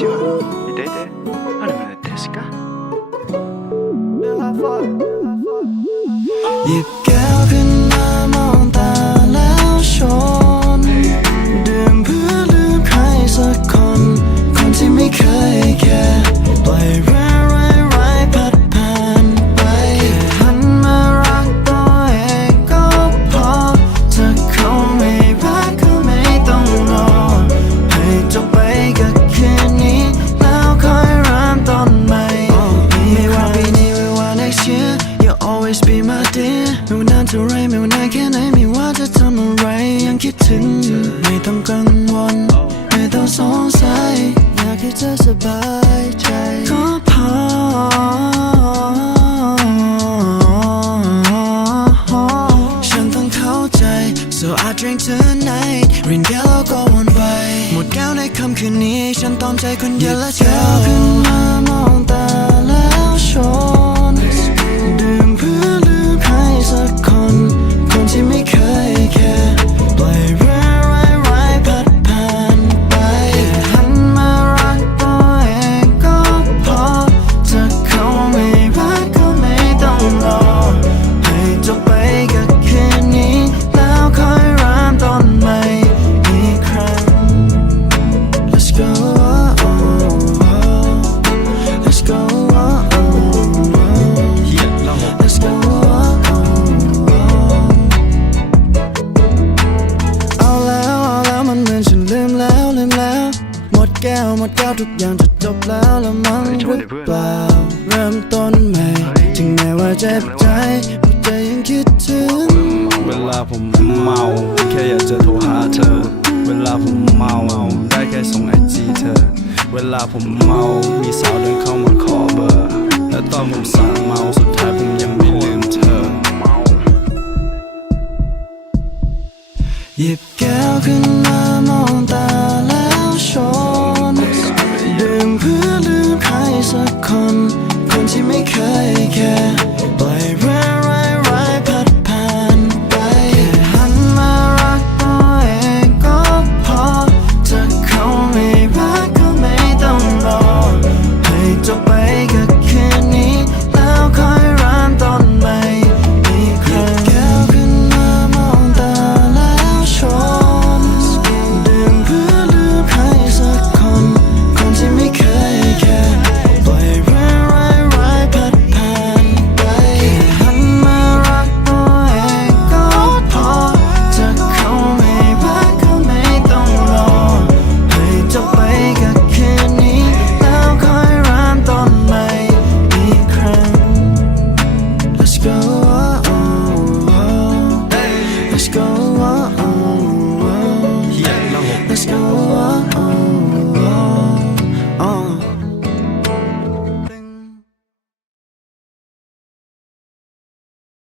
Jul. Ide ide. Har du med dig, Jessica? ถึง ไม่ต้องกังวล ไม่ต้องสงสัย อยากให้เธอสบายใจก็พอฉันต้องเข้าใจ so I drink tonight รินแก้วล้วก็วนไป หมดแก้วในค่ำคืนนี้ ฉันตอมใจคนเดียวและเธอขึ้นมามองตา แก้วหมดแก้วทุกอย่างจะจบแล้วละมั้งหรือเปล่า เริ่มต้นใหม่ ถึงแม้ว่าเจ็บใจหัวใจยังคิดถึง เวลาผมเมา แค่อยากจะโทรหาเธอ เวลาผมเมาได้แค่ส่งไอจีเธอ เวลาผมเมา มีสาวเดินเข้ามาขอเบอร์ และตอนผมสั่งเมาสุดท้ายผมยังไม่ลืมเธอหยิบแก้วขึ้นมามองตา